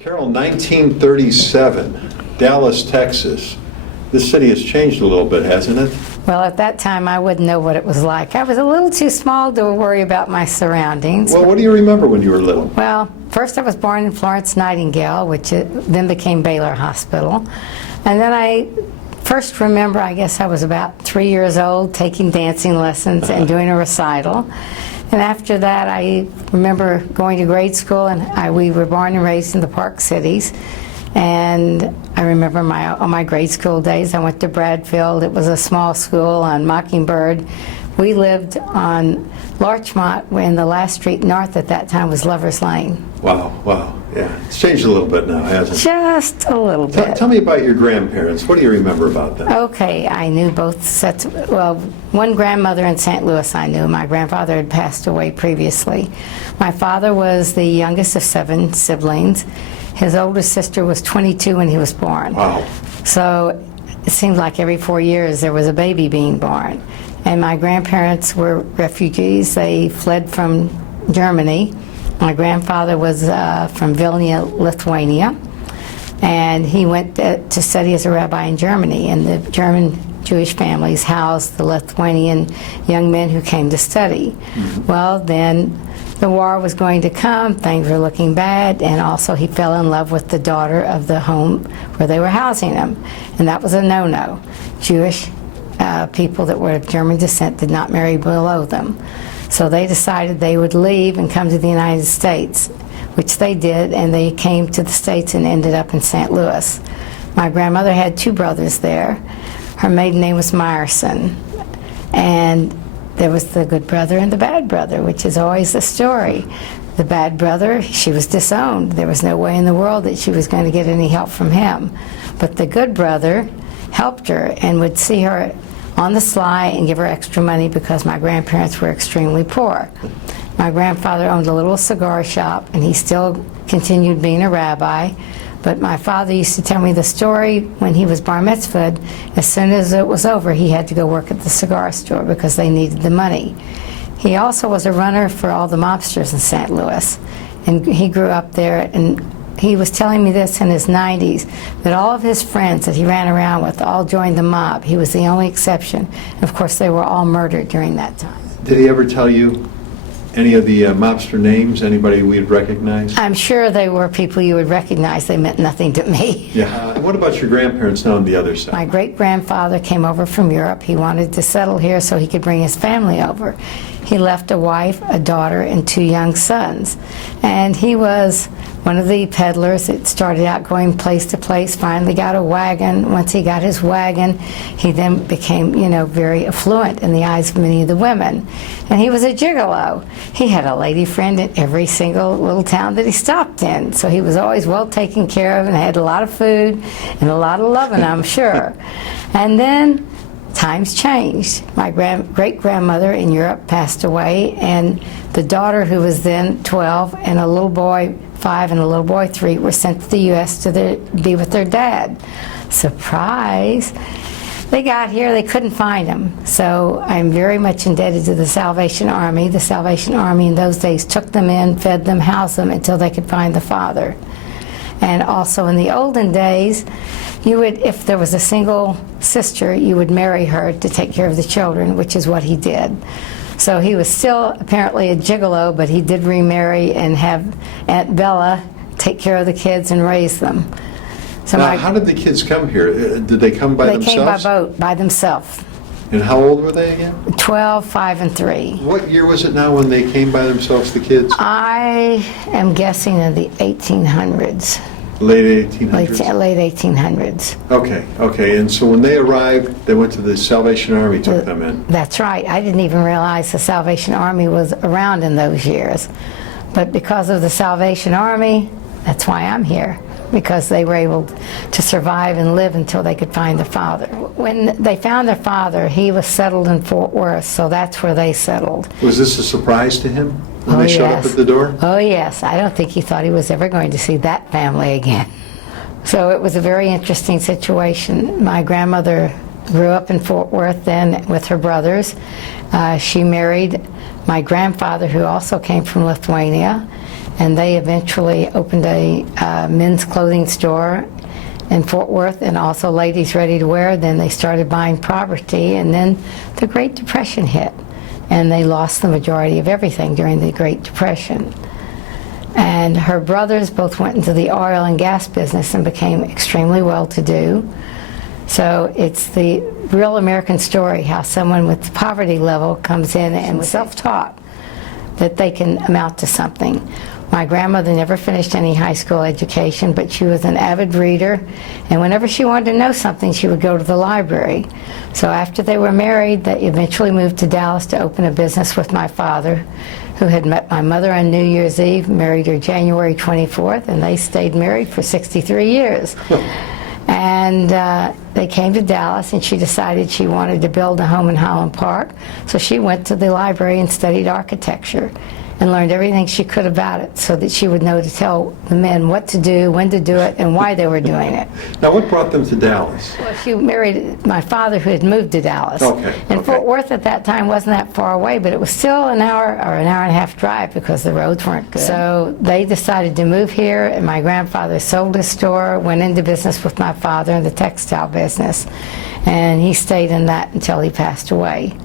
Carole, 1937, Dallas, Texas. This city has changed a little bit, hasn't it? Well, at that time, I wouldn't know what it was like. I was a little too small to worry about my surroundings. Well, what do you remember when you were little? Well, first I was born in Florence Nightingale, which then became Baylor Hospital. And then I first remember, I guess I was about 3 years old, taking dancing lessons and doing a recital. And after that, I remember going to grade school, and we were born and raised in the Park Cities. And I remember on my grade school days, I went to Bradfield. It was a small school on Mockingbird. We lived on Larchmont, when the last street north at that time was Lover's Lane. Wow, wow, yeah. It's changed a little bit now, hasn't it? Just a little bit. Tell me about your grandparents. What do you remember about them? Okay, I knew both sets. Well, one grandmother in St. Louis I knew. My grandfather had passed away previously. My father was the youngest of 7 siblings. His oldest sister was 22 when he was born. Wow. So it seemed like every 4 years there was a baby being born. And my grandparents were refugees. They fled from Germany. My grandfather was from Vilnius, Lithuania. And he went to study as a rabbi in Germany. And the German Jewish families housed the Lithuanian young men who came to study. Mm-hmm. Well, then the war was going to come, things were looking bad, and also he fell in love with the daughter of the home where they were housing him. And that was a no-no. Jewish people that were of German descent did not marry below them. So they decided they would leave and come to the United States, which they did, and they came to the States and ended up in St. Louis. My grandmother had 2 brothers there. Her maiden name was Meyerson. And there was the good brother and the bad brother, which is always the story. The bad brother, she was disowned. There was no way in the world that she was going to get any help from him. But the good brother helped her and would see her on the sly and give her extra money because my grandparents were extremely poor. My grandfather owned a little cigar shop, and he still continued being a rabbi. But my father used to tell me the story when he was bar mitzvahed. As soon as it was over, he had to go work at the cigar store because they needed the money. He also was a runner for all the mobsters in St. Louis, and he grew up there. And he was telling me this in his 90s, that all of his friends that he ran around with all joined the mob. He was the only exception. And of course, they were all murdered during that time. Did he ever tell you any of the mobster names, anybody we'd recognize? I'm sure they were people you would recognize. They meant nothing to me. Yeah. And what about your grandparents now on the other side? My great-grandfather came over from Europe. He wanted to settle here so he could bring his family over. He left a wife, a daughter, and 2 young sons. And he was one of the peddlers that started out going place to place, finally got a wagon. Once he got his wagon, he then became, very affluent in the eyes of many of the women. And he was a gigolo. He had a lady friend in every single little town that he stopped in. So he was always well taken care of and had a lot of food and a lot of loving, I'm sure. And then times changed. My great-grandmother in Europe passed away, and the daughter, who was then 12, and a little boy 5 and a little boy 3 were sent to the U.S. to be with their dad. Surprise! They got here, they couldn't find him. So I'm very much indebted to the Salvation Army. The Salvation Army in those days took them in, fed them, housed them until they could find the father. And also in the olden days, you would, if there was a single sister, you would marry her to take care of the children, which is what he did. So he was still apparently a gigolo, but he did remarry and have Aunt Bella take care of the kids and raise them. So now, how did the kids come here? Did they come by themselves? They came by boat, by themselves. And how old were they again? 12, 5, and 3. What year was it now when they came by themselves, the kids? I am guessing in the 1800s. Late 1800s? Late 1800s. Okay. And so when they arrived, they went to the Salvation Army, took them in. That's right. I didn't even realize the Salvation Army was around in those years. But because of the Salvation Army, that's why I'm here. Because they were able to survive and live until they could find their father. When they found their father, he was settled in Fort Worth, so that's where they settled. Was this a surprise to him when they showed up at the door? Oh, yes. I don't think he thought he was ever going to see that family again. So it was a very interesting situation. My grandmother grew up in Fort Worth then with her brothers. She married my grandfather, who also came from Lithuania, and they eventually opened a men's clothing store in Fort Worth, and also ladies ready-to-wear. Then they started buying property, and then the Great Depression hit, and they lost the majority of everything during the Great Depression. And her brothers both went into the oil and gas business and became extremely well-to-do. So it's the real American story, how someone with the poverty level comes in and was self-taught that they can amount to something. My grandmother never finished any high school education, but she was an avid reader, and whenever she wanted to know something, she would go to the library. So after they were married, they eventually moved to Dallas to open a business with my father, who had met my mother on New Year's Eve, married her January 24th, and they stayed married for 63 years. And they came to Dallas, and she decided she wanted to build a home in Highland Park, so she went to the library and studied architecture and learned everything she could about it so that she would know to tell the men what to do, when to do it, and why they were doing it. Now, what brought them to Dallas? Well, she married my father, who had moved to Dallas. Okay. And Fort Worth at that time wasn't that far away, but it was still an hour or an hour and a half drive because the roads weren't good. So they decided to move here, and my grandfather sold his store, went into business with my father in the textile business, and he stayed in that until he passed away.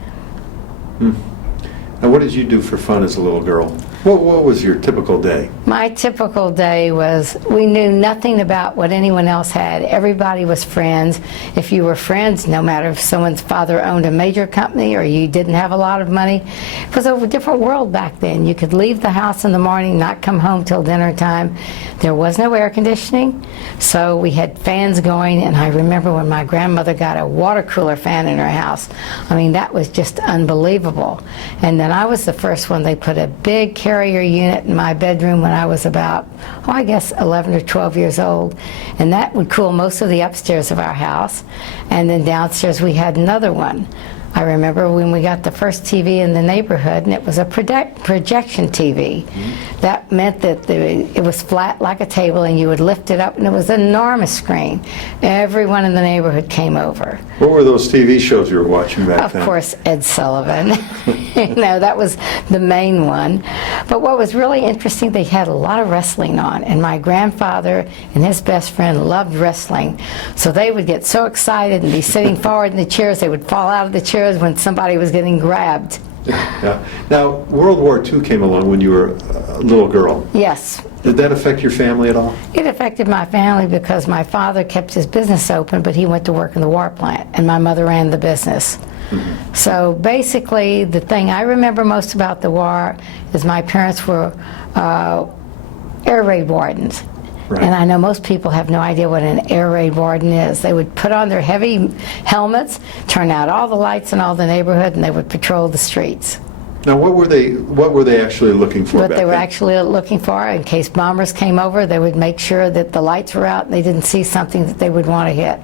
Now, what did you do for fun as a little girl? What was your typical day? My typical day was, we knew nothing about what anyone else had. Everybody was friends. If you were friends, no matter if someone's father owned a major company or you didn't have a lot of money, it was a different world back then. You could leave the house in the morning, not come home till dinner time. There was no air conditioning, so we had fans going, and I remember when my grandmother got a water cooler fan in her house. I mean, that was just unbelievable. And then I was the first one. They put a big carrier unit in my bedroom when I was about, I guess 11 or 12 years old, and that would cool most of the upstairs of our house. And then downstairs we had another one. I remember when we got the first TV in the neighborhood, and it was a projection TV. That meant that it was flat like a table, and you would lift it up, and it was an enormous screen. Everyone in the neighborhood came over. What were those TV shows you were watching back then? Of course, Ed Sullivan. That was the main one. But what was really interesting, they had a lot of wrestling on, and my grandfather and his best friend loved wrestling. So they would get so excited and be sitting forward in the chairs, they would fall out of the chairs when somebody was getting grabbed. Yeah. Now, World War II came along when you were a little girl. Yes. Did that affect your family at all? It affected my family because my father kept his business open, but he went to work in the war plant, and my mother ran the business. So basically, the thing I remember most about the war is my parents were air raid wardens. Right. And I know most people have no idea what an air raid warden is. They would put on their heavy helmets, turn out all the lights in all the neighborhood, and they would patrol the streets. Now, what were they actually looking for What back they were then? actually looking for, in case bombers came over, they would make sure that the lights were out and they didn't see something that they would want to hit.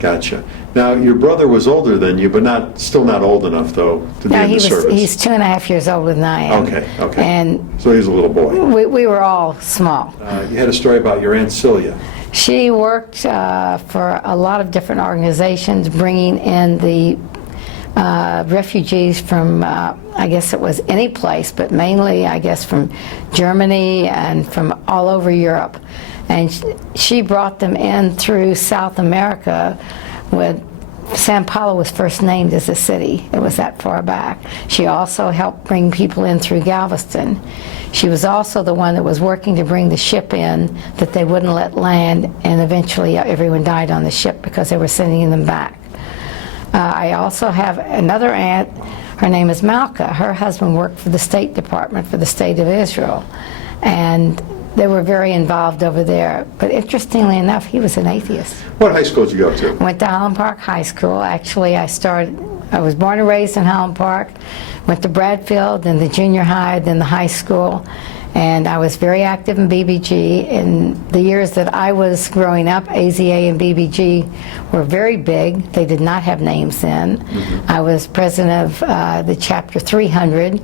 Gotcha. Now, your brother was older than you, but still not old enough, though, to be in the service. He's 2.5 years older than I am. Okay. And so he was a little boy. we were all small. You had a story about your Aunt Celia. She worked for a lot of different organizations, bringing in the refugees from, I guess it was any place, but mainly, I guess, from Germany and from all over Europe. And she brought them in through South America with Sao Paulo was first named as a city. It was that far back. She also helped bring people in through Galveston. She was also the one that was working to bring the ship in that they wouldn't let land, and eventually everyone died on the ship because they were sending them back. I also have another aunt. Her name is Malka. Her husband worked for the State Department for the State of Israel, and they were very involved over there. But interestingly enough, he was an atheist. What high school did you go to? Went to Highland Park High School. Actually, I was born and raised in Highland Park, went to Bradfield, then the junior high, then the high school, and I was very active in BBG. In the years that I was growing up, AZA and BBG were very big. They did not have names then. I was president of the Chapter 300,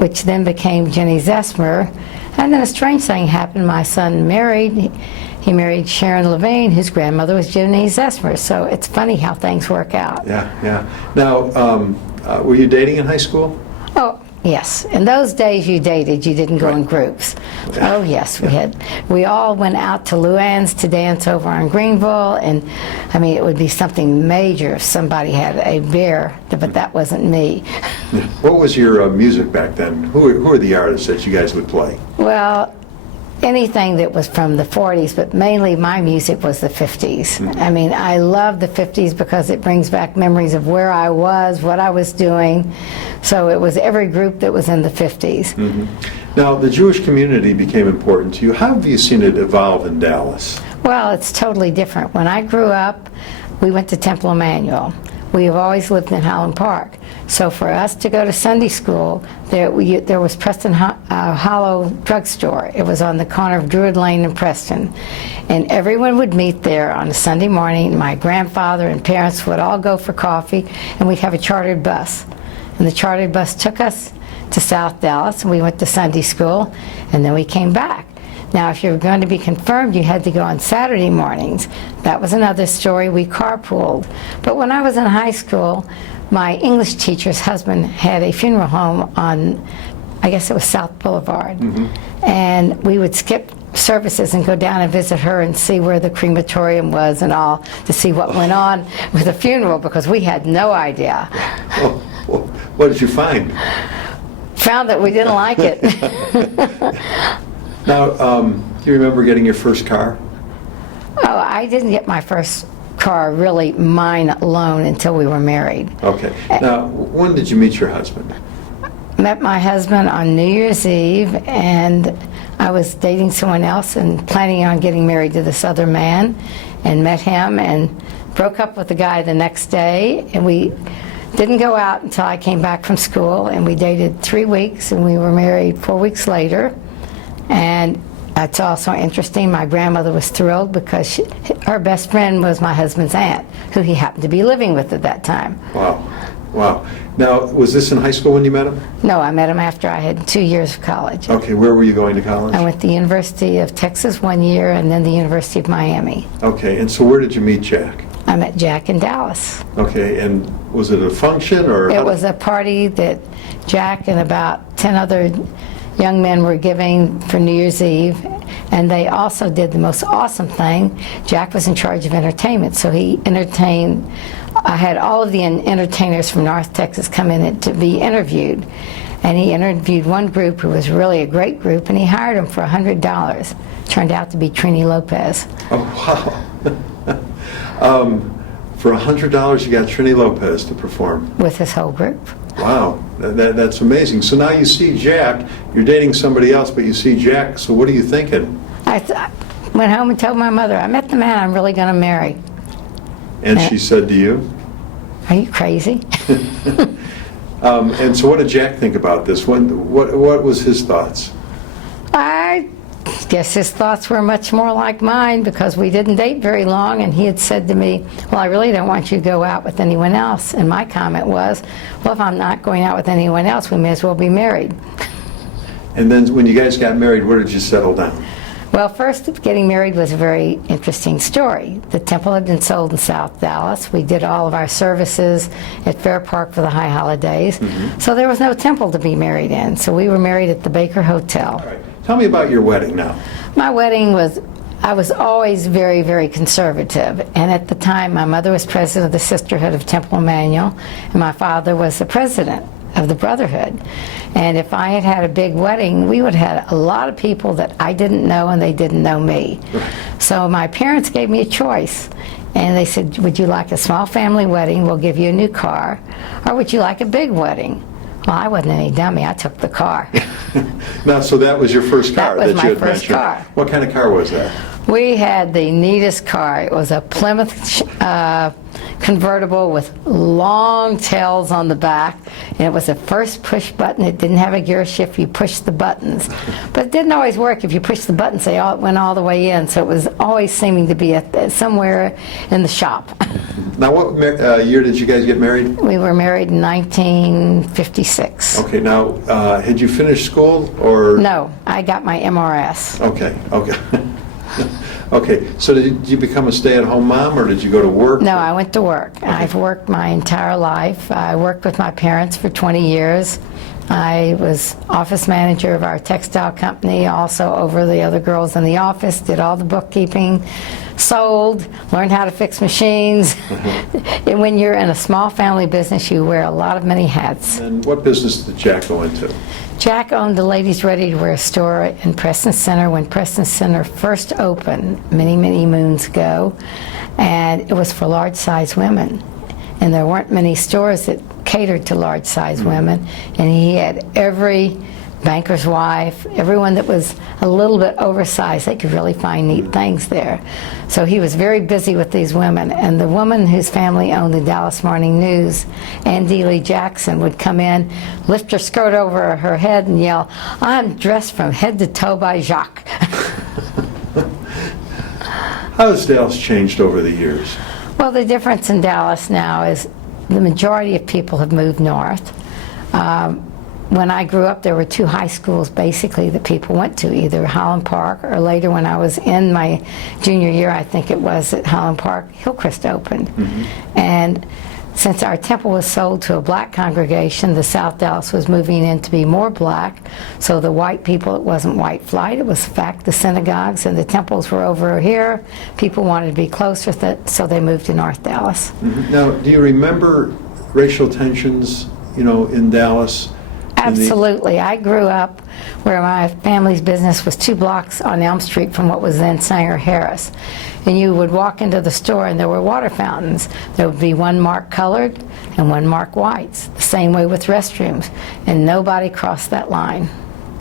which then became Jennie Zesmer. And then a strange thing happened. My son married. He married Sharon Levine, whose grandmother was Jennie Zesmer. So it's funny how things work out. Yeah. Now, were you dating in high school? Oh, Yes. In those days you dated, you didn't go in groups. Oh yes, we all went out to Luann's to dance over on Greenville, and I mean, it would be something major if somebody had a bear, but that wasn't me. What was your music back then? Who were the artists that you guys would play? Well, anything that was from the 40s, but mainly my music was the 50s. I mean, I love the 50s because it brings back memories of where I was, what I was doing. So it was every group that was in the 50s. Now, the Jewish community became important to you. How have you seen it evolve in Dallas? Well, it's totally different. When I grew up, we went to Temple Emmanuel. We have always lived in Highland Park. So for us to go to Sunday school, there was Preston Hollow Drugstore. It was on the corner of Druid Lane and Preston. And everyone would meet there on a Sunday morning. My grandfather and parents would all go for coffee, and we'd have a chartered bus. And the chartered bus took us to South Dallas, and we went to Sunday school, and then we came back. Now, if you were going to be confirmed, you had to go on Saturday mornings. That was another story. We carpooled. But when I was in high school, my English teacher's husband had a funeral home on, I guess it was South Boulevard. And we would skip services and go down and visit her and see where the crematorium was and all, to see what went on with the funeral, because we had no idea. What did you find? Found that we didn't like it. Now, do you remember getting your first car? Oh, I didn't get my first car, really mine alone, until we were married. Okay. Now, when did you meet your husband? Met my husband on New Year's Eve, and I was dating someone else and planning on getting married to this other man, and met him and broke up with the guy the next day, and we didn't go out until I came back from school, and we dated 3 weeks, and we were married 4 weeks later. And it's also interesting, my grandmother was thrilled because her best friend was my husband's aunt, who he happened to be living with at that time. Wow. Wow. Now, was this in high school when you met him? No, I met him after I had 2 years of college. Okay, where were you going to college? I went to the University of Texas 1 year, and then the University of Miami. Okay, and so where did you meet Jack? I met Jack in Dallas. Okay, and was it a function or? It was a party that Jack and about 10 other young men were giving for New Year's Eve, and they also did the most awesome thing. Jack was in charge of entertainment, so he entertained. I had all of the entertainers from North Texas come in to be interviewed, and he interviewed one group who was really a great group, and he hired them for $100. Turned out to be Trini Lopez. Oh, wow. For $100 you got Trini Lopez to perform. With his whole group. Wow, that's amazing. So now you see Jack, you're dating somebody else, but you see Jack, so what are you thinking? I went home and told my mother, I met the man I'm really going to marry. And she said to you? Are you crazy? And so what did Jack think about this? What was his thoughts? I guess his thoughts were much more like mine, because we didn't date very long, and he had said to me, well, I really don't want you to go out with anyone else. And my comment was, well, if I'm not going out with anyone else, we may as well be married. And then when you guys got married, where did you settle down? Well, first, getting married was a very interesting story. The temple had been sold in South Dallas. We did all of our services at Fair Park for the high holidays. So there was no temple to be married in. So we were married at the Baker Hotel. All right. Tell me about your wedding now. My wedding was, I was always very, very conservative. And at the time, my mother was president of the Sisterhood of Temple Emmanuel, and my father was the president of the Brotherhood. And if I had had a big wedding, we would have had a lot of people that I didn't know, and they didn't know me. So my parents gave me a choice. And they said, would you like a small family wedding? We'll give you a new car. Or would you like a big wedding? Well, I wasn't any dummy. I took the car. Now, so that was your first car That was that my you had first mentioned. car. What kind of car was that? We had the neatest car. It was a Plymouth convertible with long tails on the back, and it was a first push button. It didn't have a gear shift. You pushed the buttons, but it didn't always work. If you pushed the buttons, it went all the way in, so it was always seeming to be somewhere in the shop. Now, what year did you guys get married? We were married in 1956. Okay, now, had you finished school, or? No, I got my MRS. Okay. Okay, so did you become a stay-at-home mom, or did you go to work? No, I went to work. Okay. I've worked my entire life. I worked with my parents for 20 years, I was office manager of our textile company, also over the other girls in the office, did all the bookkeeping, sold, learned how to fix machines. And when you're in a small family business, you wear a lot of many hats. And what business did Jack go into? Jack owned the ladies' ready-to-wear store in Preston Center when Preston Center first opened many, many moons ago, and it was for large-size women. And there weren't many stores that catered to large-size women, and he had every banker's wife, everyone that was a little bit oversized. They could really find neat things there. So he was very busy with these women, and the woman whose family owned the Dallas Morning News, Ann Dealey Jackson, would come in, lift her skirt over her head and yell, "I'm dressed from head to toe by Jacques." How has Dallas changed over the years? Well, the difference in Dallas now is the majority of people have moved north. When I grew up, there were two high schools basically that people went to, either Highland Park or later when I was in my junior year, I think it was at Highland Park, Hillcrest opened. And since our temple was sold to a black congregation, the South Dallas was moving in to be more black. So the white people, it wasn't white flight, it was in fact the synagogues and the temples were over here. People wanted to be closer, so they moved to North Dallas. Now, do you remember racial tensions, in Dallas? Absolutely. I grew up where my family's business was 2 blocks on Elm Street from what was then Sanger Harris. And you would walk into the store and there were water fountains. There would be one marked colored and one marked whites. The same way with restrooms. And nobody crossed that line.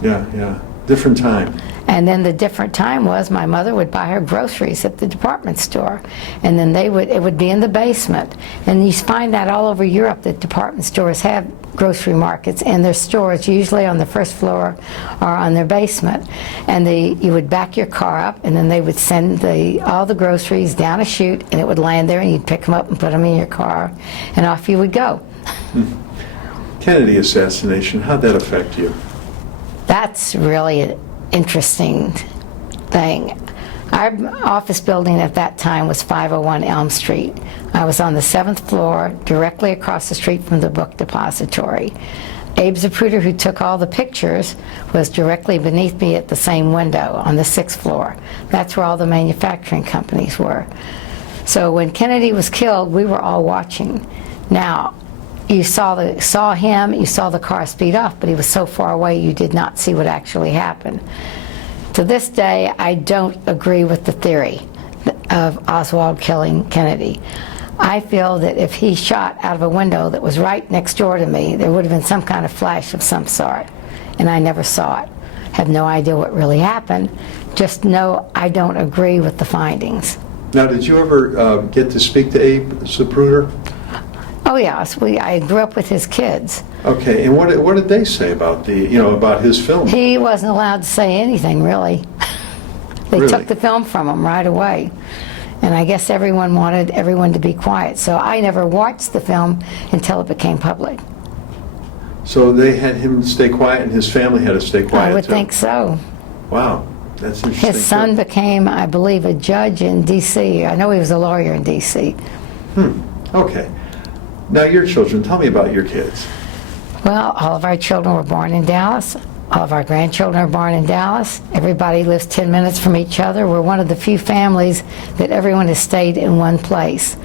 Yeah. Different time. And then the different time was my mother would buy her groceries at the department store. And then it would be in the basement. And you find that all over Europe that department stores have grocery markets in their stores, usually on the first floor or on their basement. And you would back your car up and then they would send all the groceries down a chute and it would land there and you'd pick them up and put them in your car and off you would go. Kennedy assassination, how'd that affect you? That's really an interesting thing. Our office building at that time was 501 Elm Street. I was on the 7th floor, directly across the street from the book depository. Abe Zapruder, who took all the pictures, was directly beneath me at the same window on the 6th floor. That's where all the manufacturing companies were. So when Kennedy was killed, we were all watching. Now, you saw him, you saw the car speed off, but he was so far away you did not see what actually happened. To this day, I don't agree with the theory of Oswald killing Kennedy. I feel that if he shot out of a window that was right next door to me, there would have been some kind of flash of some sort, and I never saw it. Have no idea what really happened, just know I don't agree with the findings. Now, did you ever get to speak to Abe Zapruder? Oh yes, I grew up with his kids. Okay, and what did they say about about his film? He wasn't allowed to say anything, really. They Really? took the film from him right away. And I guess everyone wanted everyone to be quiet. So I never watched the film until it became public. So they had him stay quiet and his family had to stay quiet I would too? think so. Wow, that's interesting. His son too. became, I believe, a judge in D.C. I know he was a lawyer in D.C. Okay. Now your children, tell me about your kids. Well, all of our children were born in Dallas. All of our grandchildren are born in Dallas. Everybody lives 10 minutes from each other. We're one of the few families that everyone has stayed in one place.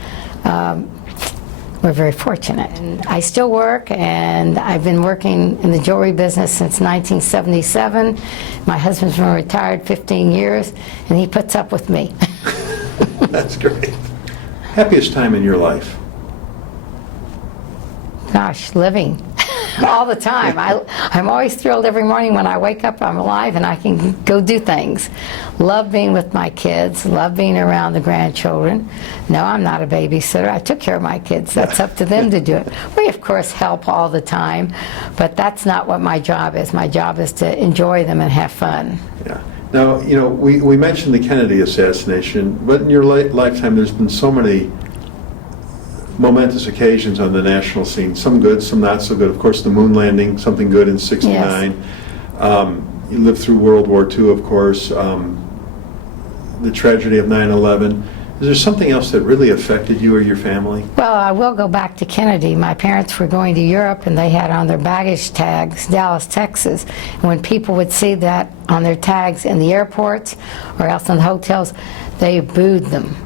We're very fortunate. And I still work, and I've been working in the jewelry business since 1977. My husband's been retired 15 years, and he puts up with me. That's great. Happiest time in your life? Gosh, living. All the time. I'm always thrilled every morning when I wake up, I'm alive and I can go do things. Love being with my kids, love being around the grandchildren. No, I'm not a babysitter. I took care of my kids. That's up to them to do it. We, of course, help all the time, but that's not what my job is. My job is to enjoy them and have fun. Yeah. Now, we mentioned the Kennedy assassination, but in your lifetime there's been so many momentous occasions on the national scene, some good, some not so good. Of course, the moon landing, something good in '69. Yes. You lived through World War II, of course, the tragedy of 9/11. Is there something else that really affected you or your family? Well, I will go back to Kennedy. My parents were going to Europe, and they had on their baggage tags, Dallas, Texas. And when people would see that on their tags in the airports or else in the hotels, they booed them.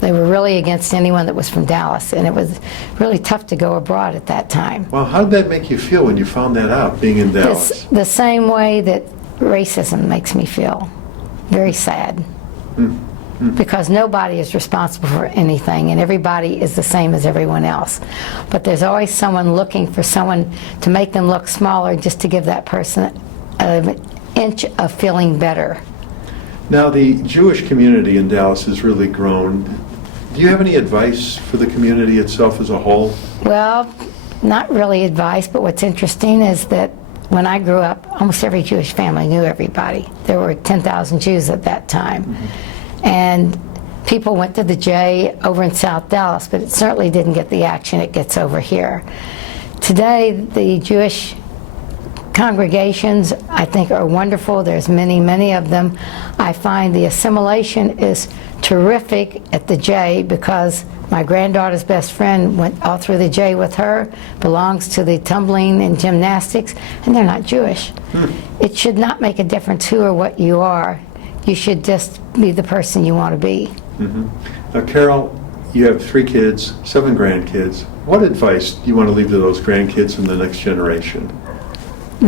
They were really against anyone that was from Dallas, and it was really tough to go abroad at that time. Well, how did that make you feel when you found that out, being in Dallas? The same way that racism makes me feel. Very sad. Because nobody is responsible for anything, and everybody is the same as everyone else. But there's always someone looking for someone to make them look smaller, just to give that person an inch of feeling better. Now, the Jewish community in Dallas has really grown. Do you have any advice for the community itself as a whole? Well, not really advice, but what's interesting is that when I grew up, almost every Jewish family knew everybody. There were 10,000 Jews at that time. And people went to the J over in South Dallas, but it certainly didn't get the action it gets over here. Today, the Jewish congregations, I think, are wonderful. There's many, many of them. I find the assimilation is terrific at the J, because my granddaughter's best friend went all through the J with her, belongs to the tumbling and gymnastics, and they're not Jewish. It should not make a difference who or what you are. You should just be the person you want to be. Now, Carole, you have 3 kids, 7 grandkids. What advice do you want to leave to those grandkids and the next generation?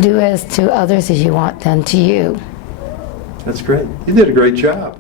Do as to others as you want done to you. That's great. You did a great job.